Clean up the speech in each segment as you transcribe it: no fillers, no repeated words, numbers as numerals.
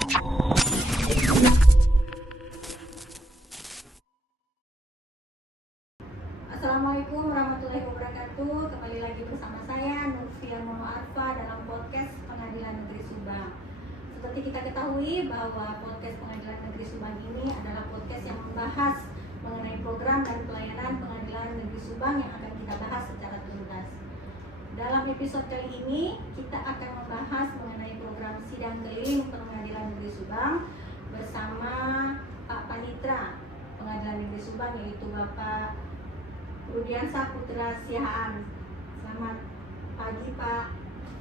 Assalamualaikum warahmatullahi wabarakatuh. Kembali lagi bersama saya Nurfia Mono Arfa dalam podcast Pengadilan Negeri Subang. Seperti kita ketahui bahwa podcast Pengadilan Negeri Subang ini adalah podcast yang membahas mengenai program dan pelayanan Pengadilan Negeri Subang yang akan kita bahas secara tuntas. Dalam episode kali ini kita akan membahas mengenai program sidang keliling Pengadilan Negeri Subang bersama Pak Panitra Pengadilan Negeri Subang, yaitu Bapak Rudiansa Putra Sihaan. Selamat pagi Pak.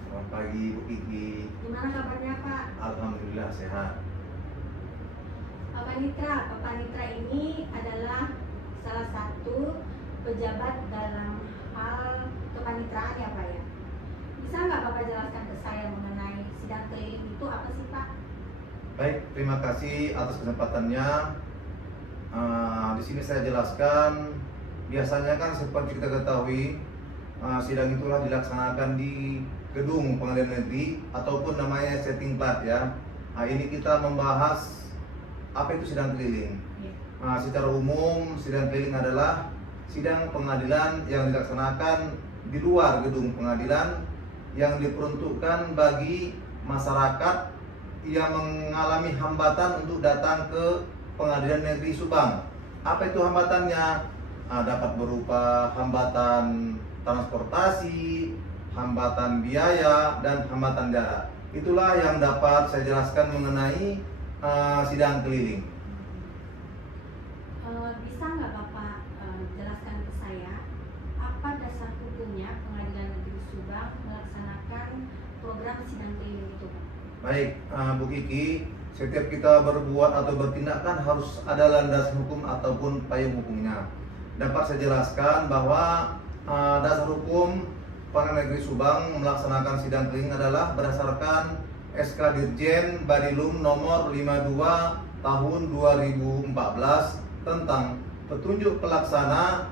Selamat pagi Bu Kiki. Gimana kabarnya Pak? Alhamdulillah sehat. Pak Panitra ini adalah salah satu pejabat dalam hal kepanitraan ya Pak ya. Bisa nggak Bapak jelaskan ke saya mengenai sidang keliling itu apa sih Pak? Baik, terima kasih atas kesempatannya. Di sini saya jelaskan. Biasanya kan seperti kita ketahui, sidang itulah dilaksanakan di gedung pengadilan negeri ataupun namanya setting plat ya. Ini kita membahas apa itu sidang keliling. Secara umum sidang keliling adalah sidang pengadilan yang dilaksanakan di luar gedung pengadilan yang diperuntukkan bagi masyarakat yang mengalami hambatan untuk datang ke Pengadilan Negeri Subang. Apa itu hambatannya? Dapat berupa hambatan transportasi, hambatan biaya, dan hambatan jarak. Itulah yang dapat saya jelaskan mengenai sidang keliling. Bisa nggak Bapak jelaskan ke saya apa dasar hukumnya Pengadilan Negeri Subang melaksanakan program sidang keliling itu Pak? Baik, Bu Kiki, setiap kita berbuat atau bertindak kan harus ada landasan hukum ataupun payung hukumnya. Dapat saya jelaskan bahwa dasar hukum Pengadilan Negeri Subang melaksanakan sidang keliling adalah berdasarkan SK Dirjen Badilum nomor 52 tahun 2014 tentang petunjuk pelaksana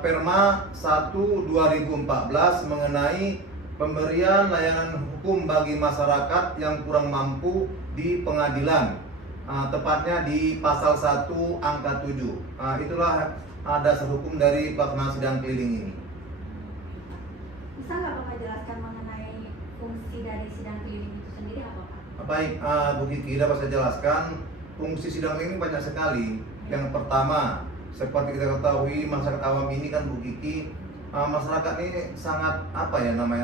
Perma 1 2014 mengenai pemberian layanan hukum bagi masyarakat yang kurang mampu di pengadilan, tepatnya di pasal 1 angka 7. Itulah dasar hukum dari pelaksanaan sidang keliling ini. Bisa nggak Bapak jelaskan mengenai fungsi dari sidang keliling itu sendiri apa Pak? Baik, Bu Kiki, dapat saya jelaskan fungsi sidang keliling banyak sekali. Yang pertama, seperti kita ketahui masyarakat awam ini kan Bu Kiki, masyarakat ini sangat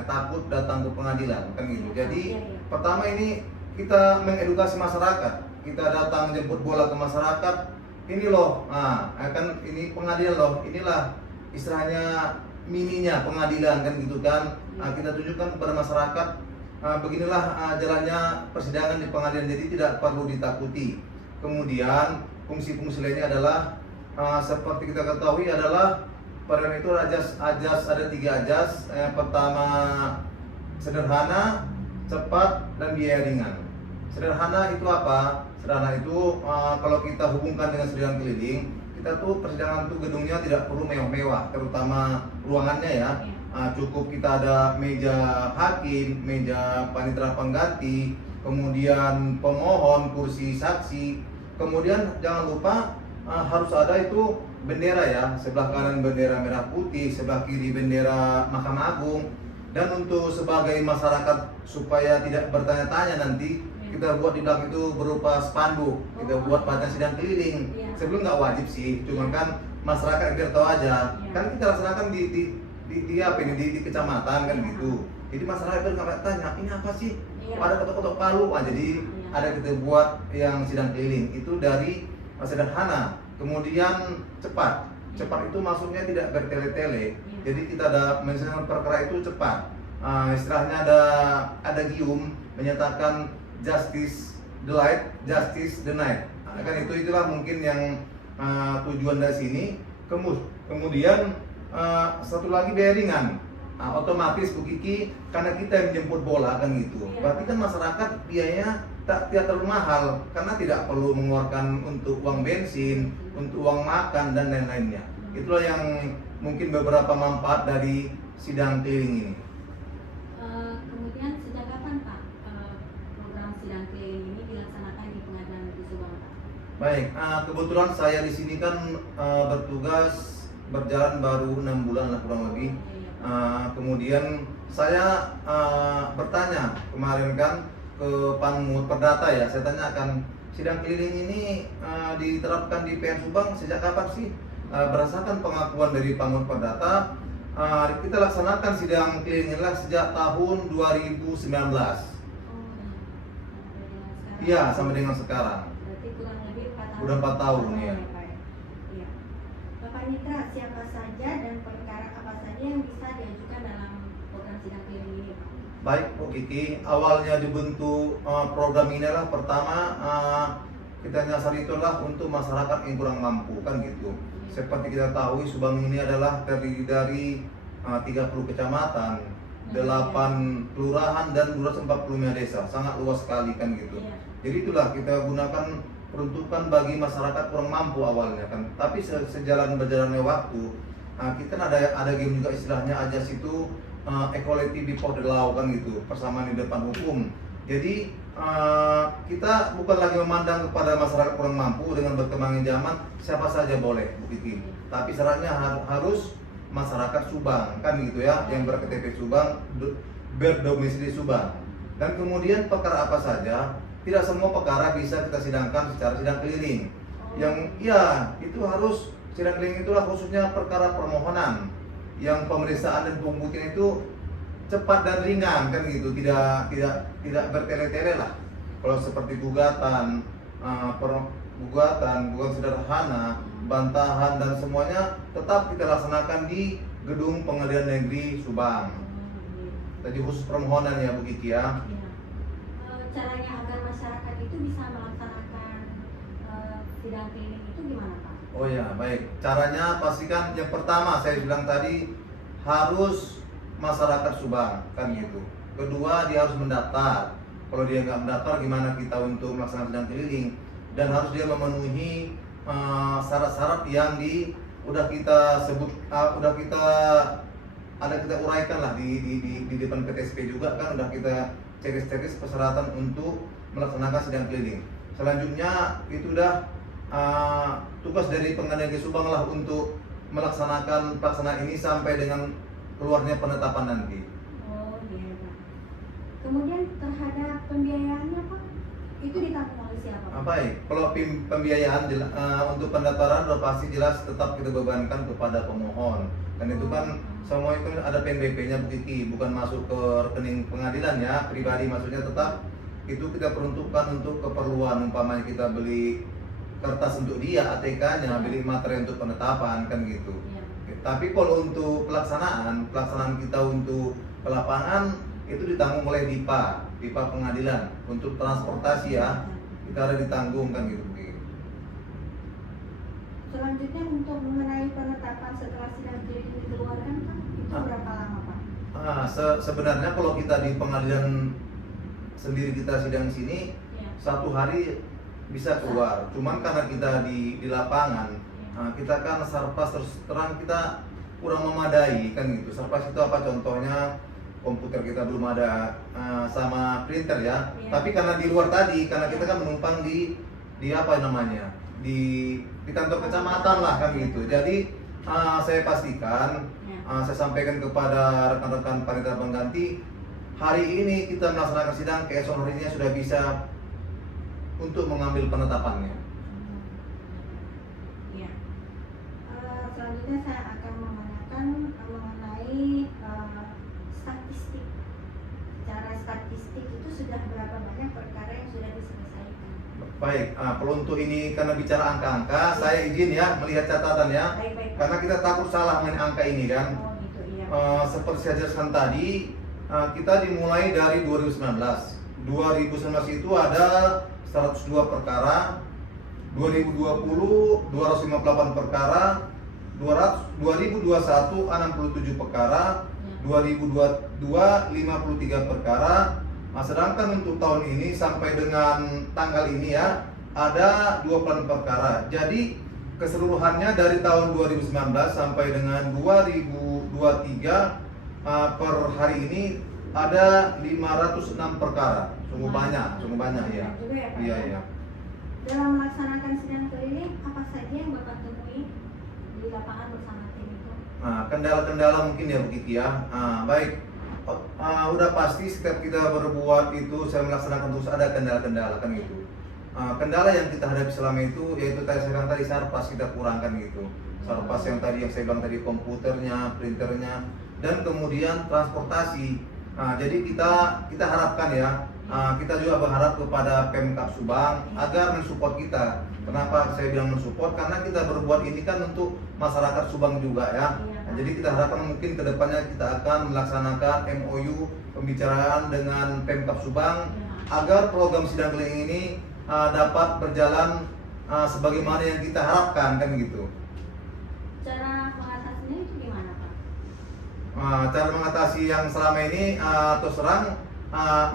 takut datang ke pengadilan kan gitu. Jadi pertama ini kita mengedukasi masyarakat, kita datang jemput bola ke masyarakat. Ini loh, kan ini pengadilan loh, inilah istilahnya mininya pengadilan kan gitu kan. Kita tunjukkan kepada masyarakat, beginilah jalannya persidangan di pengadilan, jadi tidak perlu ditakuti. Kemudian fungsi-fungsi lainnya adalah seperti kita ketahui adalah pada itu ajas ada 3 ajas. Yang pertama sederhana, cepat, dan biaya ringan. Sederhana itu apa? Sederhana itu kalau kita hubungkan dengan sidang keliling, kita tuh persidangan tuh gedungnya tidak perlu mewah-mewah, terutama ruangannya ya. Cukup kita ada meja hakim, meja panitera pengganti, kemudian pemohon, kursi saksi. Kemudian jangan lupa harus ada itu bendera ya, sebelah kanan bendera merah putih, sebelah kiri bendera Mahkamah Agung. Dan untuk sebagai masyarakat supaya tidak bertanya-tanya nanti, kita buat di belakang itu berupa spanduk, kita buat pada sidang keliling. Sebelum nggak wajib sih, cuman kan masyarakat biar tahu aja. Kan kita laksanakan di kecamatan kan gitu. Jadi masyarakat biar nggak tanya, ini apa sih? Ada ketok-ketok palu. Jadi ada kita buat yang sidang keliling itu dari sederhana. Kemudian cepat. Cepat itu maksudnya tidak bertele-tele. Jadi kita ada menyelesaikan perkara itu cepat. Istilahnya ada gium menyatakan justice delayed, justice denied. Kan itulah mungkin yang tujuan dari sini. Kemudian satu lagi biaya ringan. Otomatis Bu Kiki, karena kita yang menjemput bola kan gitu. Berarti kan masyarakat biayanya tidak terlalu mahal karena tidak perlu mengeluarkan untuk uang bensin, untuk uang makan dan lain-lainnya. Itulah yang mungkin beberapa manfaat dari sidang keliling ini. Kemudian sejak kapan Pak program sidang keliling ini dilaksanakan? Baik, kebetulan saya di sini kan bertugas berjalan baru 6 bulan lah kurang lebih. Kemudian saya bertanya kemarin kan ke Panmut Perdata ya, saya tanyakan sidang keliling ini diterapkan di PN Subang sejak kapan sih? Berdasarkan pengakuan dari Panmut Perdata, kita laksanakan sidang keliling inilah sejak tahun 2019. Iya, sampai dengan sekarang. Berarti kurang lebih 4 tahun. Udah 4 tahun ya. Iya. Bapak Nitra, siapa saja dan perkara apa saja yang bisa diajukan dalam program sidang keliling ini, Pak? Baik, Bu Kiki, awalnya dibentuk program ini adalah pertama kita nyasar itulah untuk masyarakat yang kurang mampu kan gitu. Seperti kita tahu Subang ini adalah terdiri dari 30 kecamatan, 8 kelurahan dan 245 desa, sangat luas sekali kan gitu. Jadi itulah kita gunakan peruntukan bagi masyarakat kurang mampu awalnya kan. Tapi sejalan berjalannya waktu, kita kan ada game juga istilahnya ajas itu equality before the law kan gitu, persamaan di depan hukum. Jadi kita bukan lagi memandang kepada masyarakat kurang mampu dengan berkembangnya zaman siapa saja boleh begitu. Tapi syaratnya harus masyarakat Subang kan gitu ya, yang berKTP Subang, berdomisili Subang. Dan kemudian perkara apa saja, tidak semua perkara bisa kita sidangkan secara sidang keliling. Yang ya itu harus sidang keliling itulah khususnya perkara permohonan yang pemeriksaan dan pembuktian itu cepat dan ringan kan gitu, tidak bertele-tele lah. Kalau seperti gugatan, gugatan sederhana, bantahan dan semuanya tetap kita laksanakan di gedung Pengadilan Negeri Subang. Jadi khusus permohonan ya Bu Kiki ya. Caranya agar masyarakat itu bisa melaksanakan sidang keliling itu gimana, Pak? Oh ya, baik. Caranya pastikan yang pertama saya bilang tadi harus masyarakat Subang kan gitu. Kedua dia harus mendaftar. Kalau dia nggak mendaftar gimana kita untuk melaksanakan sidang keliling? Dan harus dia memenuhi syarat-syarat yang udah kita sebut, udah kita uraikan lah di depan PTSP juga kan, udah kita cekis persyaratan untuk melaksanakan sidang keliling. Selanjutnya itu udah tugas dari Pengadilan Negeri Subang lah untuk melaksanakan pelaksanaan ini sampai dengan keluarnya penetapan nanti. Oh iya, Pak. Kemudian terhadap pembiayaannya, Pak, itu ditanggung oleh siapa, Pak? Baik, kalau pembiayaan untuk pendaftaran udah pasti jelas tetap kita bebankan kepada pemohon. Dan itu kan semua itu ada PNBP-nya begitu, bukan masuk ke rekening pengadilan ya, pribadi maksudnya tetap itu kita peruntukkan untuk keperluan, umpamanya kita beli kertas untuk dia, ATK-nya, beli materi untuk penetapan kan gitu. Tapi kalau untuk pelaksanaan kita untuk ke lapangan itu ditanggung oleh DIPA pengadilan. Untuk transportasi ya, kita ada ditanggung kan gitu. Selanjutnya untuk mengenai penetapan setelah sidang keliling dikeluarkan, Pak, itu berapa lama, Pak? Sebenarnya kalau kita di pengadilan sendiri kita sidang sini, 1 hari bisa keluar. Cuman karena kita di lapangan, kita kan sarpas terus terang kita kurang memadai kan gitu. Sarpas itu apa contohnya? Komputer kita belum ada sama printer ya. Tapi karena di luar tadi, karena kita kan menumpang di apa namanya? Di kantor kecamatan lah kan gitu. Jadi saya pastikan, saya sampaikan kepada rekan-rekan panitia pengganti, hari ini kita melaksanakan sidang, keesokan harinya sudah bisa untuk mengambil penetapannya. Ya. Selanjutnya saya akan menanyakan mengenai statistik. Secara statistik itu sudah berapa banyak perkara yang sudah diselesaikan? Baik, kalau untuk ini karena bicara angka-angka, saya izin ya melihat catatan ya. Baik. Karena kita takut salah mengenai angka ini kan. Oh gitu, iya. Seperti saya jelaskan tadi, kita dimulai dari 2019. 2019 itu ada 102 perkara, 2020 258 perkara, 2021 67 perkara, 2022 53 perkara. Sedangkan untuk tahun ini sampai dengan tanggal ini ya ada 20 perkara. Jadi keseluruhannya dari tahun 2019 sampai dengan 2023 per hari ini ada 506 perkara. Sungguh banyak ya. Iya. Dalam melaksanakan sidang keliling, apa saja yang Bapak temui di lapangan bersama tim itu? Nah, kendala-kendala mungkin ya Bu Kiki ya. Baik. Udah pasti setiap kita berbuat itu, saya melaksanakan terus ada kendala-kendala kan gitu. Kendala yang kita hadapi selama itu yaitu tadi saya bilang tadi sarpas kita kurangkan gitu. Sarpas yang tadi yang saya bilang tadi komputernya, printernya, dan kemudian transportasi. Jadi kita harapkan ya, kita juga berharap kepada Pemkab Subang agar mensupport kita. Kenapa saya bilang mensupport? Karena kita berbuat ini kan untuk masyarakat Subang juga ya. Jadi kita harapkan mungkin kedepannya kita akan melaksanakan MOU pembicaraan dengan Pemkab Subang agar program sidang keliling ini dapat berjalan sebagaimana yang kita harapkan kan gitu. Cara mengatasinya itu gimana Pak? Cara mengatasi yang selama ini terus terang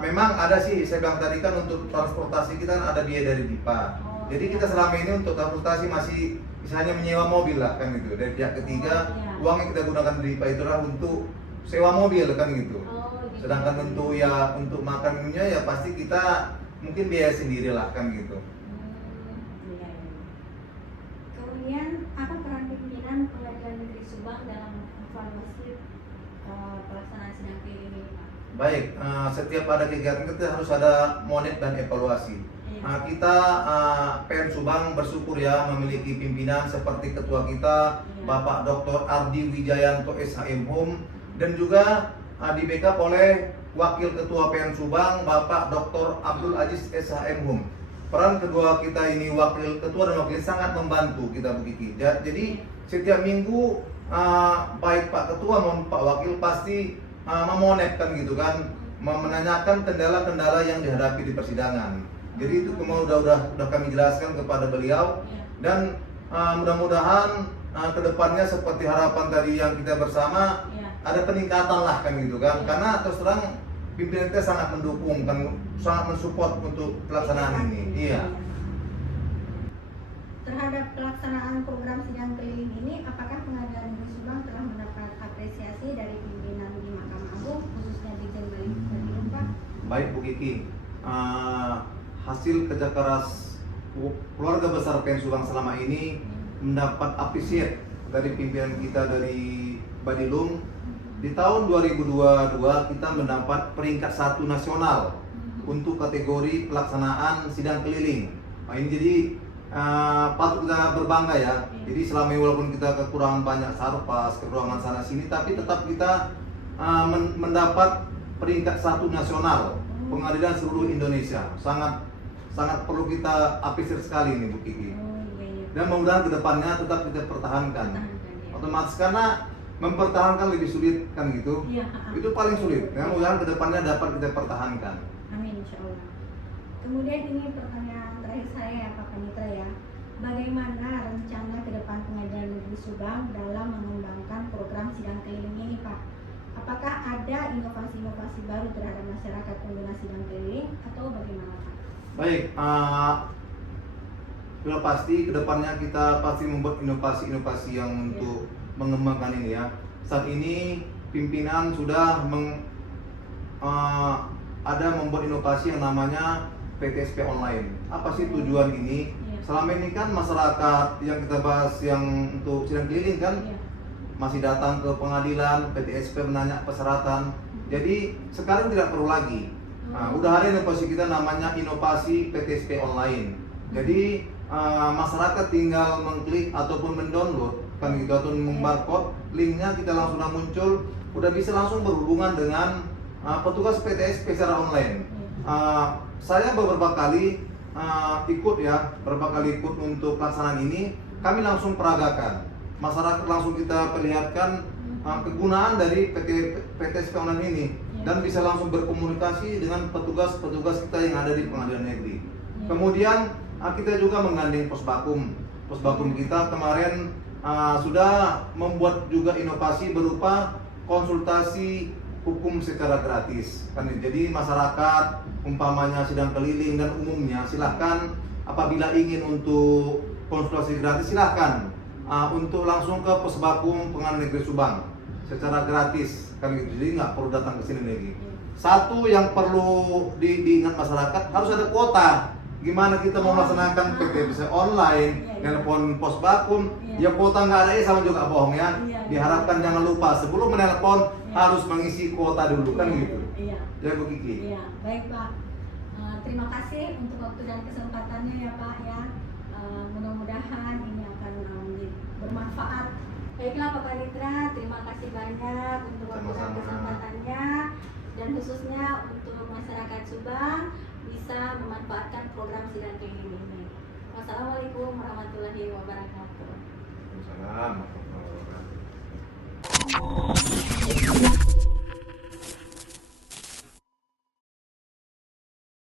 memang ada sih, saya bilang tadi kan untuk transportasi kita kan ada biaya dari DIPA. Jadi kita selama ini untuk transportasi masih misalnya menyewa mobil lah kan gitu. Dari pihak ketiga uang yang kita gunakan di DIPA itulah untuk sewa mobil kan gitu. Sedangkan untuk untuk makan minumnya ya pasti kita mungkin biaya sendiri lah kan gitu. Kemudian apa peran pimpinan Pengadilan Negeri Subang dalam evaluasi pelaksanaan sidang keliling ini Pak? Baik, setiap ada kegiatan kita harus ada monet dan evaluasi. Kita PN Subang bersyukur ya memiliki pimpinan seperti ketua kita Bapak Dr. Ardi Wijayanto SHM dan juga di backup oleh Wakil Ketua PN Subang Bapak Dr. Abdul Aziz SHM. Peran kedua kita ini Wakil Ketua dan Wakil sangat membantu kita Bu Kiki. Jadi setiap minggu baik Pak Ketua maupun Pak Wakil pasti memonetkan gitu kan, menanyakan kendala-kendala yang dihadapi di persidangan. Jadi itu udah kami jelaskan kepada beliau dan mudah-mudahan kedepannya seperti harapan tadi yang kita bersama ada peningkatan lah kan gitu kan. Karena terus terang pimpinan kita sangat mendukung kan, sangat mensupport untuk pelaksanaan ini. Iya. Terhadap pelaksanaan program sidang keliling ini, apakah Pengadilan Negeri Subang telah mendapat apresiasi dari pimpinan di Mahkamah Agung, khususnya Dirjen Badilung Pak? Baik Bu Kiki, hasil kerja keras keluarga besar PN Subang selama ini mendapat apresiasi dari pimpinan kita dari Badilung. Di tahun 2022 kita mendapat peringkat 1 nasional untuk kategori pelaksanaan sidang keliling. Ini jadi patut kita berbangga ya. Jadi selama ini walaupun kita kekurangan banyak sarpas, kekurangan sana sini, tapi tetap kita mendapat peringkat 1 nasional pengadilan seluruh Indonesia. Sangat perlu kita apresiasi sekali ini Bu Kiki. Dan mudah-mudahan kedepannya tetap kita pertahankan. Otomatis karena mempertahankan lebih sulit kan gitu. Itu paling sulit. Mudah-mudahan kedepannya dapat kita pertahankan. Amin insyaallah. Kemudian ini pertanyaan terakhir saya ya Pak Panitra ya. Bagaimana rencana ke depan Pengadilan Negeri Subang dalam mengembangkan program sidang keliling ini Pak? Apakah ada inovasi-inovasi baru terhadap masyarakat pengguna sidang keliling atau bagaimana Pak? Baik, sudah pasti kedepannya kita pasti membuat inovasi-inovasi yang untuk mengembangkan ini ya. Saat ini pimpinan sudah ada membuat inovasi yang namanya PTSP online. Apa sih tujuan ini? Selama ini kan masyarakat yang kita bahas yang untuk sidang keliling kan masih datang ke pengadilan, PTSP menanya persyaratan. Jadi sekarang tidak perlu lagi. Udah ada inovasi kita namanya inovasi PTSP online. Jadi masyarakat tinggal mengklik ataupun mendownload kan gitu atau membarcode linknya, kita langsung muncul, udah bisa langsung berhubungan dengan petugas PTSP secara online. Saya beberapa kali ikut untuk pelaksanaan ini, kami langsung peragakan. Masyarakat langsung kita perlihatkan kegunaan dari PTSP online ini dan bisa langsung berkomunikasi dengan petugas-petugas kita yang ada di pengadilan negeri. Kemudian kita juga menggandeng Posbakum. Posbakum kita kemarin sudah membuat juga inovasi berupa konsultasi hukum secara gratis. Jadi masyarakat umpamanya sidang keliling dan umumnya silahkan apabila ingin untuk konsultasi gratis silahkan untuk langsung ke Posbakum Pengadilan Negeri Subang secara gratis kan gitu. Jadi nggak perlu datang ke sini lagi. Satu yang perlu diingat masyarakat harus ada kuota. gimana kita mau melaksanakan PTBC online, telepon pos bakun, ya kuota nggak ada ya sama juga bohong ya. Diharapkan jangan lupa sebelum menelpon harus mengisi kuota dulu kan gitu. Ya Bu Kiki. Iya, baik Pak. Terima kasih untuk waktu dan kesempatannya ya Pak ya. Mudah-mudahan ini akan bermanfaat. Baiklah Pak Panitra, terima kasih banyak untuk waktu dan kesempatannya, dan khususnya untuk masyarakat Subang bisa memanfaatkan program sidang keliling ini. Wassalamualaikum warahmatullahi wabarakatuh. Waalaikumsalam warahmatullahi wabarakatuh.